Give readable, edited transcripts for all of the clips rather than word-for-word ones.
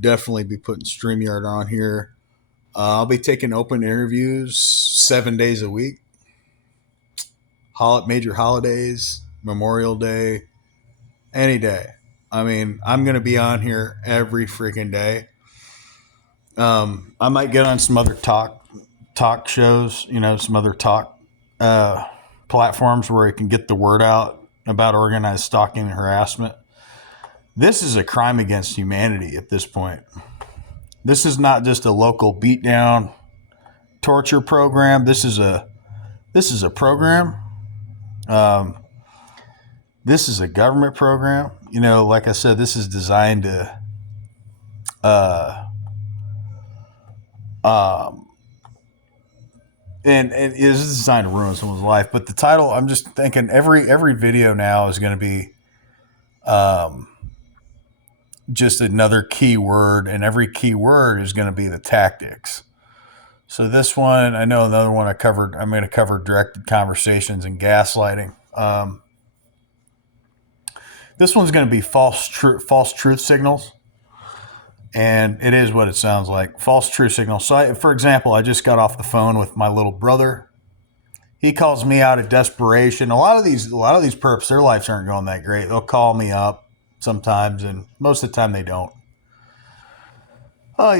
definitely be putting StreamYard on here. I'll be taking open interviews 7 days a week. Major holidays, Memorial Day, any day. I mean, I'm going to be on here every freaking day. I might get on some other talk shows, some other talk platforms where you can get the word out about organized stalking and harassment. This is a crime against humanity at this point. This is not just a local beatdown torture program. This is a program. This is a government program. Like I said, this is designed to and it is designed to ruin someone's life. But the title, I'm just thinking every video now is going to be just another keyword, and every keyword is going to be the tactics. So this one, I know another one I'm going to cover directed conversations and gaslighting. This one's going to be false truth signals. And it is what it sounds like. False truth signals. So for example, I just got off the phone with my little brother. He calls me out of desperation. A lot of these perps, their lives aren't going that great. They'll call me up sometimes, and most of the time they don't.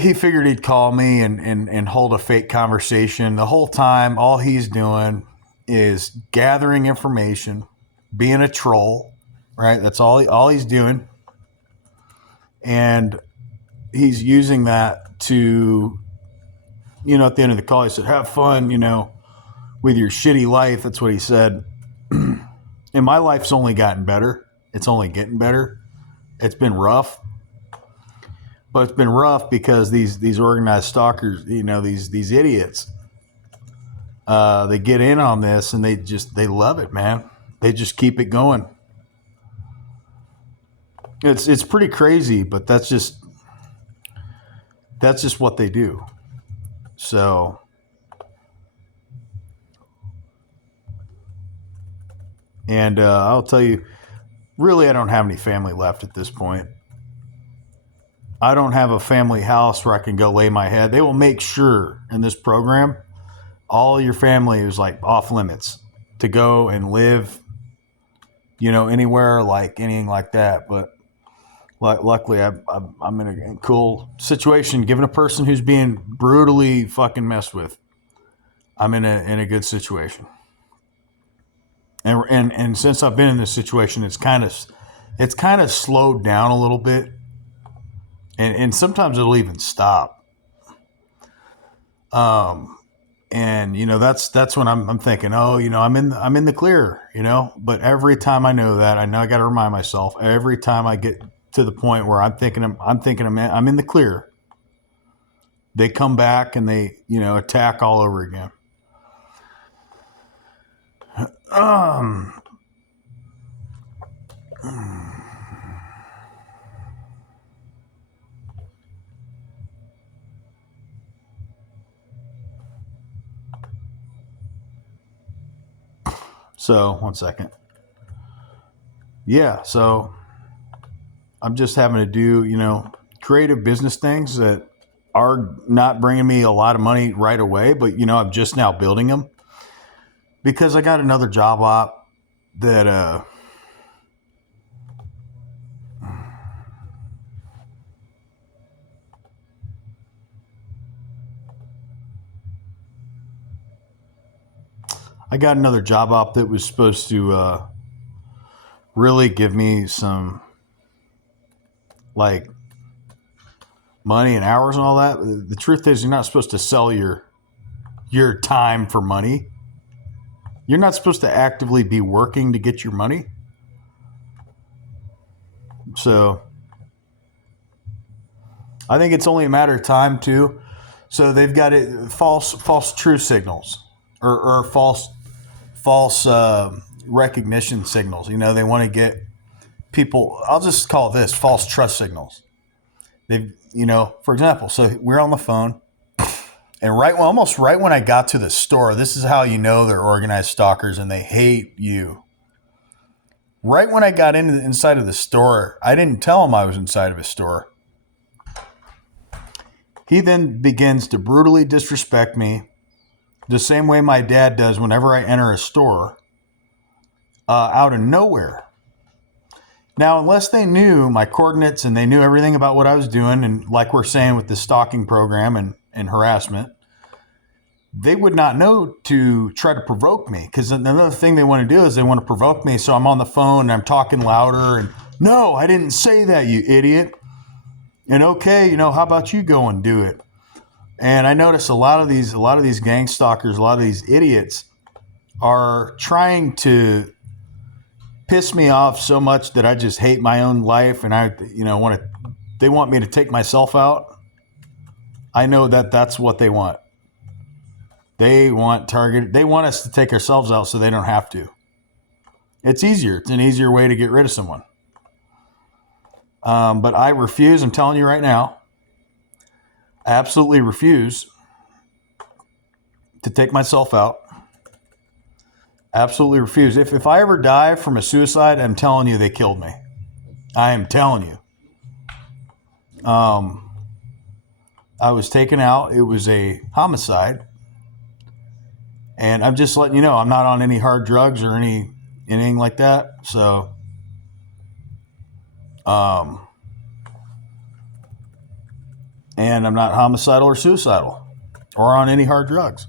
He figured he'd call me and hold a fake conversation. The whole time, all he's doing is gathering information, being a troll, right? That's all he's doing. And he's using that to, at the end of the call, he said, have fun, with your shitty life. That's what he said. And my life's only gotten better. It's only getting better. It's been rough. But it's been rough because these organized stalkers, these idiots, they get in on this and they love it, man. They just keep it going. It's pretty crazy, but that's just what they do. So, and I'll tell you, really, I don't have any family left at this point. I don't have a family house where I can go lay my head. They will make sure in this program, all your family is like off limits to go and live, anywhere, like anything like that. But luckily, I'm in a cool situation. Given a person who's being brutally fucking messed with, I'm in a good situation. And since I've been in this situation, it's kind of slowed down a little bit, and sometimes it'll even stop. And that's when I'm thinking, I'm in the clear, But every time I know that, I got to remind myself. Every time I get to the point where I'm thinking I'm in the clear, they come back and they attack all over again. So 1 second. Yeah, so I'm just having to do, creative business things that are not bringing me a lot of money right away, but, I'm just now building them because I got another job op that, that was supposed to really give me some like money and hours and all that. The truth is, you're not supposed to sell your time for money. You're not supposed to actively be working to get your money. So I think it's only a matter of time too. So they've got it false truth signals or false recognition signals. They want to get people, I'll just call this false trust signals. They've, for example, so we're on the phone and almost right when I got to the store, this is how they're organized stalkers and they hate you. Right when I got inside of the store, I didn't tell them I was inside of a store. He then begins to brutally disrespect me the same way my dad does whenever I enter a store, out of nowhere. Now, unless they knew my coordinates and they knew everything about what I was doing, and like we're saying with the stalking program and harassment, they would not know to try to provoke me. Because another thing they want to do is they want to provoke me. So I'm on the phone and I'm talking louder and, no, I didn't say that, you idiot. And okay, how about you go and do it? And I notice a lot of these gang stalkers, a lot of these idiots are trying to piss me off so much that I just hate my own life, and they want me to take myself out. I know that that's what they want. They want us to take ourselves out so they don't have to. It's easier. It's an easier way to get rid of someone. But I refuse. I'm telling you right now, I absolutely refuse to take myself out. Absolutely refuse. If I ever die from a suicide, I'm telling you they killed me. I am telling you. I was taken out. It was a homicide. And I'm just letting you know, I'm not on any hard drugs or anything like that. So, and I'm not homicidal or suicidal or on any hard drugs.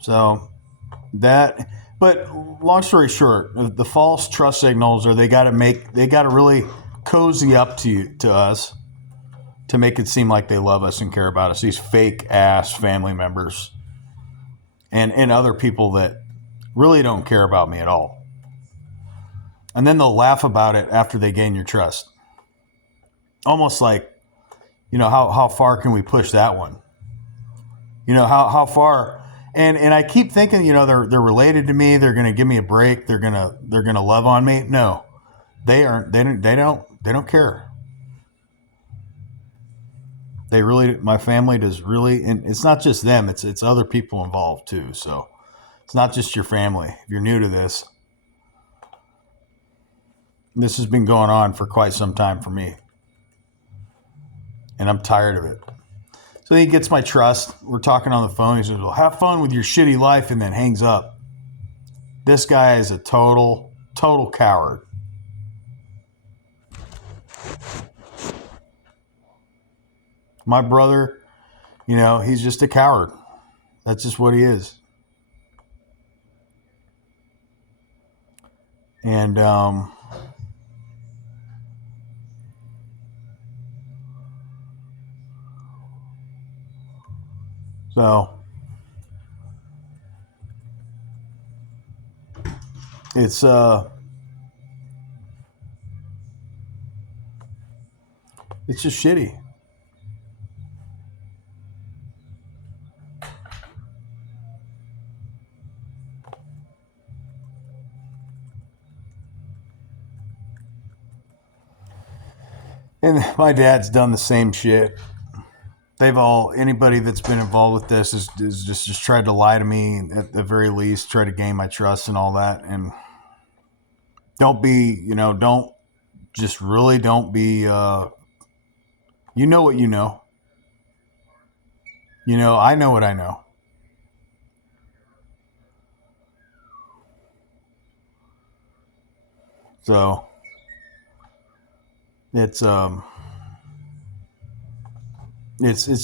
So but long story short, the false trust signals are they got to really cozy up to us to make it seem like they love us and care about us. These fake ass family members and other people that really don't care about me at all. And then they'll laugh about it after they gain your trust. Almost like, how far can we push that one? How far? And I keep thinking, they're related to me. They're going to give me a break. They're going to love on me. No, they aren't. They don't care. My family does really, and it's not just them. It's other people involved too. So it's not just your family. If you're new to this has been going on for quite some time for me, and I'm tired of it. So he gets my trust. We're talking on the phone. He says, well, have fun with your shitty life, and then hangs up. This guy is a total coward. My brother, he's just a coward. That's just what he is. And, so it's just shitty. And my dad's done the same shit. Anybody that's been involved with this is just tried to lie to me at the very least, try to gain my trust and all that. And don't be, don't be, you know what you know. I know what I know. So it's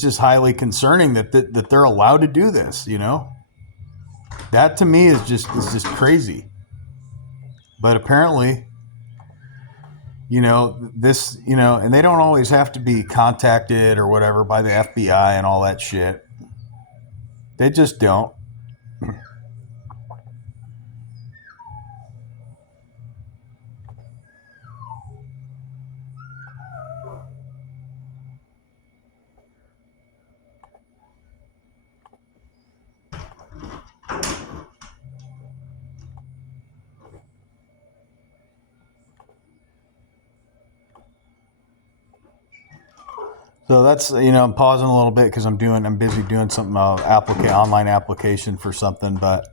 just highly concerning that they're allowed to do this, That to me is just crazy. But apparently, this, and they don't always have to be contacted or whatever by the FBI and all that shit. They just don't. So that's, I'm pausing a little bit because I'm busy doing something, online application for something, but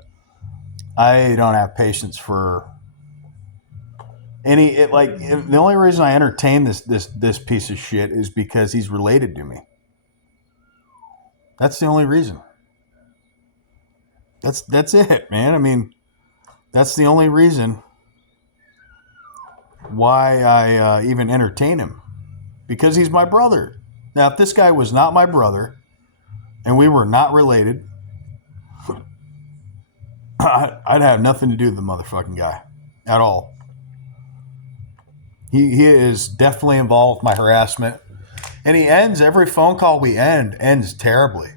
I don't have patience for the only reason I entertain this piece of shit is because he's related to me. That's the only reason. That's it, man. I mean, that's the only reason why I even entertain him, because he's my brother. Now, if this guy was not my brother and we were not related, I'd have nothing to do with the motherfucking guy at all. He is definitely involved with my harassment, and he ends every phone call we ends terribly.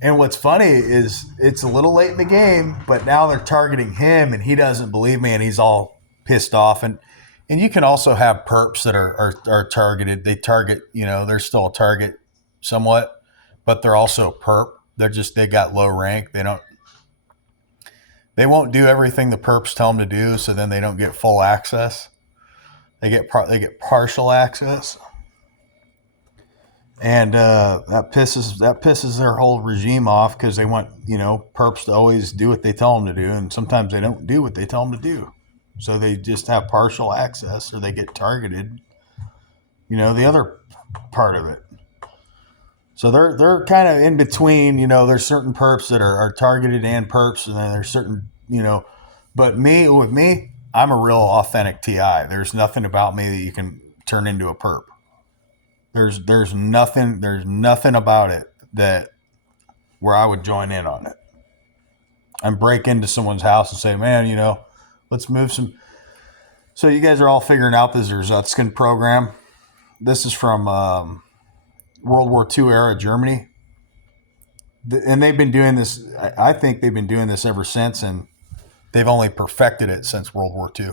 And what's funny is it's a little late in the game, but now they're targeting him, and he doesn't believe me, and he's all pissed off. And you can also have perps that are targeted. They target, they're still a target somewhat, but they're also a perp. They got low rank. They won't do everything the perps tell them to do, so then they don't get full access. They get partial access. And that pisses their whole regime off, because they want perps to always do what they tell them to do, and sometimes they don't do what they tell them to do, so they just have partial access, or they get targeted. The other part of it. So they're kind of in between. There's certain perps that are targeted and perps, and then there's certain But with me, I'm a real authentic TI. There's nothing about me that you can turn into a perp. There's nothing about it that where I would join in on it and break into someone's house and say, man, let's move some. So you guys are all figuring out this Zerzutskin program. This is from World War II era Germany. And they've been doing this. I think they've been doing this ever since, and they've only perfected it since World War II.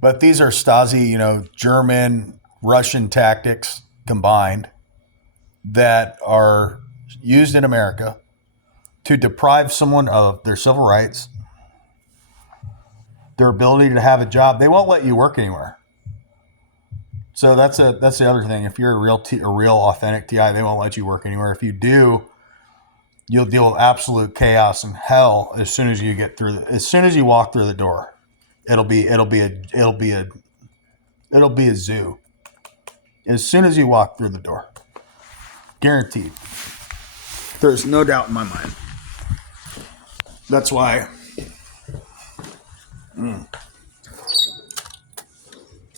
But these are Stasi, German, Russian tactics combined that are used in America to deprive someone of their civil rights, their ability to have a job. They won't let you work anywhere. So that's the other thing. If you're a real authentic TI, they won't let you work anywhere. If you do, you'll deal with absolute chaos and hell as soon as you walk through the door. It'll be a zoo. As soon as you walk through the door. Guaranteed. There's no doubt in my mind. That's why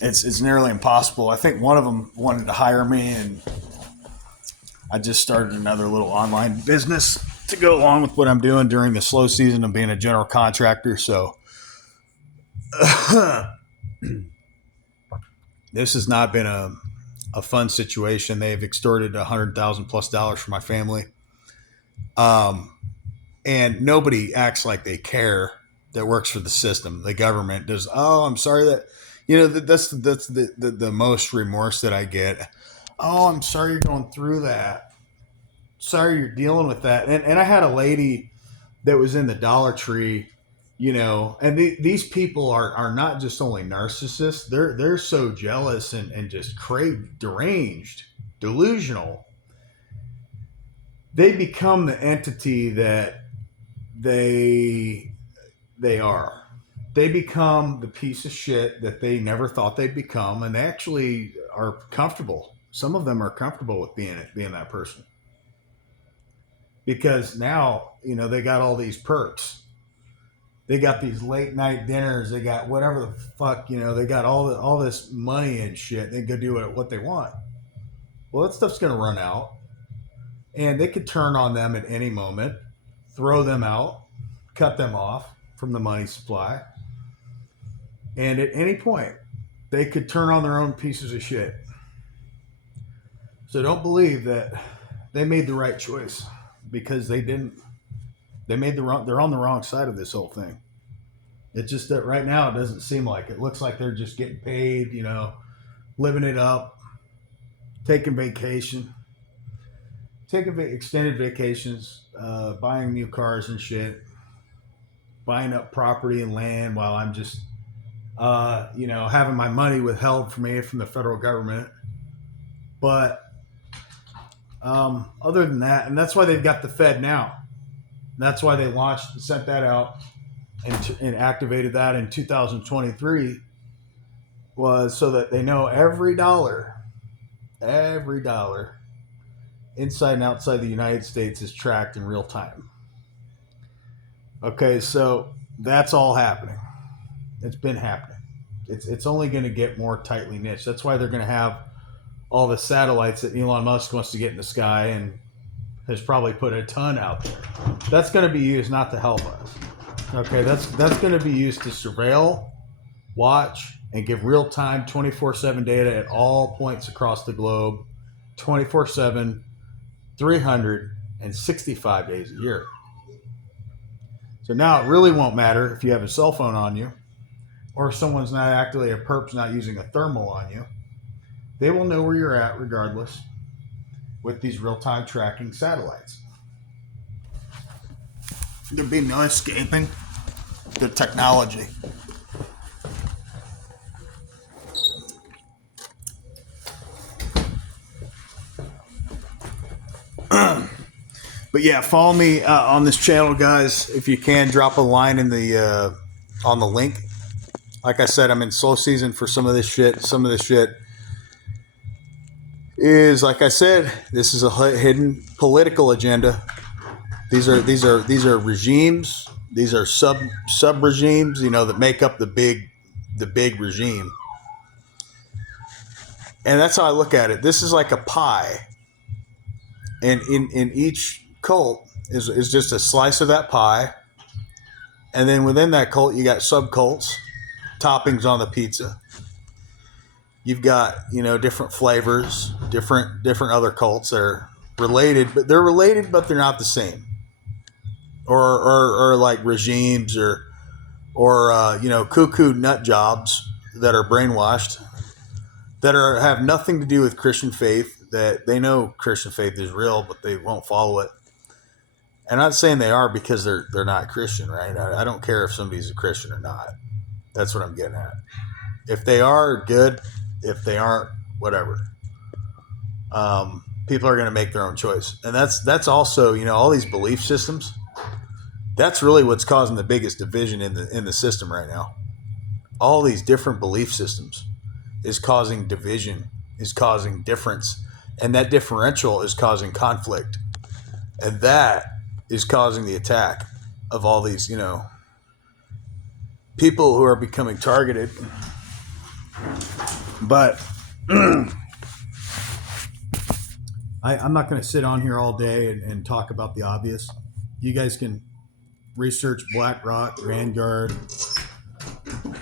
it's nearly impossible. I think one of them wanted to hire me, and I just started another little online business to go along with what I'm doing during the slow season of being a general contractor. So this has not been a fun situation. They've extorted $100,000+ from my family. And nobody acts like they care that works for the system. The government does. Oh, I'm sorry that, that's the most remorse that I get. Oh, I'm sorry you're going through that. Sorry you're dealing with that. And I had a lady that was in the Dollar Tree, and these people are not just only narcissists. They're so jealous and just deranged, delusional. They become the entity that they are. They become the piece of shit that they never thought they'd become, and they actually are comfortable. Some of them are comfortable with being that person, because now they got all these perks. They got these late night dinners. They got whatever the fuck, they got all this money and shit. They go do what they want. Well, that stuff's going to run out, and they could turn on them at any moment, throw them out, cut them off from the money supply. And at any point, they could turn on their own pieces of shit. So don't believe that they made the right choice, because they didn't. They're on the wrong side of this whole thing. It's just that right now it doesn't seem like it. Looks like they're just getting paid, living it up, taking vacation, taking extended vacations, buying new cars and shit, buying up property and land while I'm just, having my money withheld from me from the federal government. But other than that, and that's why they've got the Fed now. That's why they launched and sent that out and activated that in 2023, was so that they know every dollar inside and outside the United States is tracked in real time. Okay, so that's all happening. It's been happening. It's only going to get more tightly niched. That's why they're going to have all the satellites that Elon Musk wants to get in the sky and has probably put a ton out there. That's going to be used not to help us. Okay, that's going to be used to surveil, watch, and give real-time 24/7 data at all points across the globe, 24/7, 365 days a year. So now it really won't matter if you have a cell phone on you or if someone's not actually, a perp's not using a thermal on you. They will know where you're at regardless with these real-time tracking satellites. There'd be no escaping the technology. But yeah, follow me on this channel, guys. If you can, drop a line in the on the link. Like I said, I'm in slow season for some of this shit. Some of this shit is, like I said, this is a hidden political agenda. These are regimes. These are sub regimes, that make up the big regime. And that's how I look at it. This is like a pie, and in each cult is just a slice of that pie, and then within that cult you got subcults, toppings on the pizza. You've got different flavors, different other cults that are related, but they're not the same. Or like regimes or cuckoo nut jobs that are brainwashed, that have nothing to do with Christian faith, that they know Christian faith is real, but they won't follow it. And I'm not saying they are because they're not Christian, right? I don't care if somebody's a Christian or not. That's what I'm getting at. If they are, good. If they aren't, whatever. People are going to make their own choice. And that's also, all these belief systems, that's really what's causing the biggest division in the system right now. All these different belief systems is causing division, is causing difference. And that differential is causing conflict. And that is causing the attack of all these, people who are becoming targeted. But I'm not going to sit on here all day and talk about the obvious. You guys can research BlackRock, Vanguard.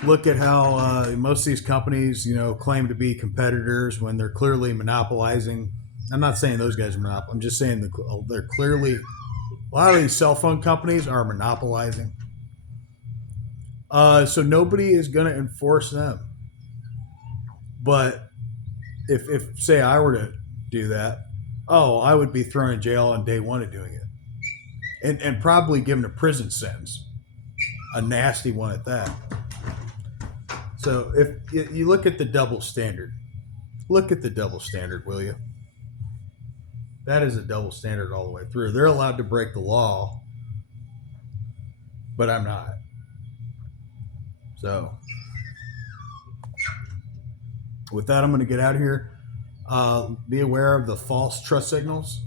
Look at how most of these companies, claim to be competitors when they're clearly monopolizing. I'm not saying those guys are monopolizing. I'm just saying they're clearly, a lot of these cell phone companies are monopolizing. So nobody is going to enforce them. But if say I were to do that, I would be thrown in jail on day one of doing it. And probably given a prison sentence. A nasty one at that. So if you look at the double standard, will you? That is a double standard all the way through. They're allowed to break the law, but I'm not. So with that, I'm going to get out of here. Be aware of the false trust signals.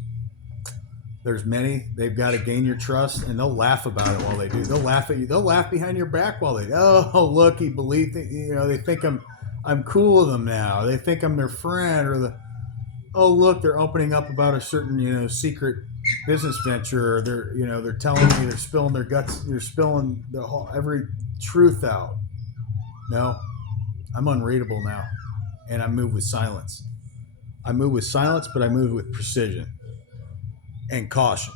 There's many. They've got to gain your trust, and they'll laugh about it while they do. They'll laugh at you. They'll laugh behind your back while they do. Oh, look, he believed it. They think I'm cool with them now. They think I'm their friend, or look, they're opening up about a certain, secret business venture. Or they're telling me, they're spilling their guts. They're spilling every truth out. No, I'm unreadable now, and I move with silence. But I move with precision and caution.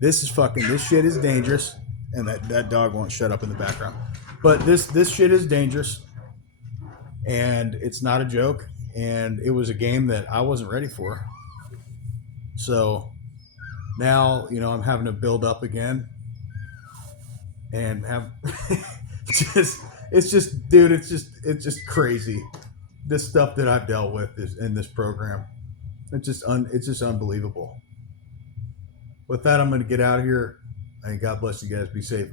This shit is dangerous, and that dog won't shut up in the background. But this shit is dangerous, and it's not a joke, and it was a game that I wasn't ready for. So now, I'm having to build up again, and have it's just crazy. This stuff that I've dealt with in this program, it's just unbelievable. With that, I'm going to get out of here. And God bless you guys. Be safe.